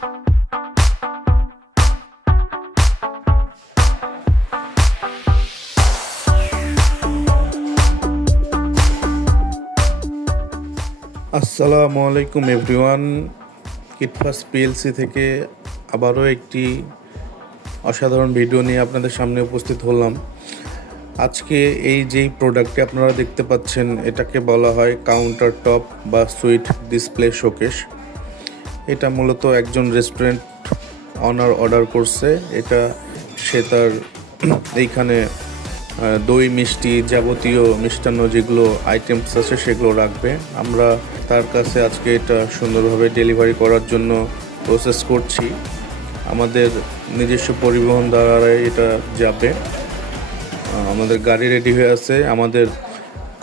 আসসালামু আলাইকুম everyone, কিটফাস PLC থেকে আবারও একটি অসাধারণ ভিডিও নিয়ে আপনাদের সামনে উপস্থিত হলাম। আজকে এই যেই প্রোডাক্টটি আপনারা দেখতে পাচ্ছেন, এটাকে বলা হয় কাউন্টার টপ বা সুইট ডিসপ্লে শোকেশ এটা মূলত একজন রেস্টুরেন্ট অনার অর্ডার করছে। এটা সে তার এইখানে দই, মিষ্টি যাবতীয় মিষ্টান্ন যেগুলো আইটেমস আছে সেগুলো রাখবে। আমরা তার কাছে আজকে এটা সুন্দরভাবে ডেলিভারি করার জন্য প্রসেস করছি। আমাদের নিজস্ব পরিবহন দ্বারা এটা যাবে। আমাদের গাড়ি রেডি হয়ে আছে। আমাদের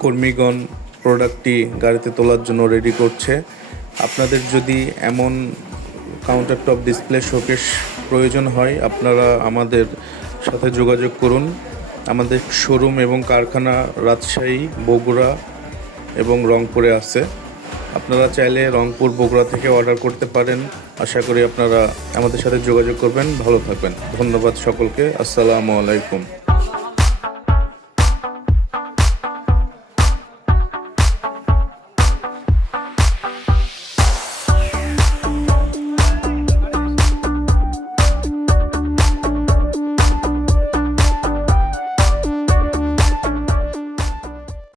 কর্মীগণ প্রোডাক্টটি গাড়িতে তোলার জন্য রেডি করছে। আপনাদের যদি এমন কাউন্টার টপ ডিসপ্লে শোকেশ প্রয়োজন হয়, আপনারা আমাদের সাথে যোগাযোগ করুন। আমাদের শোরুম এবং কারখানা রাজশাহী, বগুড়া এবং রংপুরে আছে। আপনারা চাইলে রংপুর, বগুড়া থেকে অর্ডার করতে পারেন। আশা করি আপনারা আমাদের সাথে যোগাযোগ করবেন। ভালো থাকবেন। ধন্যবাদ সকলকে। আসসালামু আলাইকুম।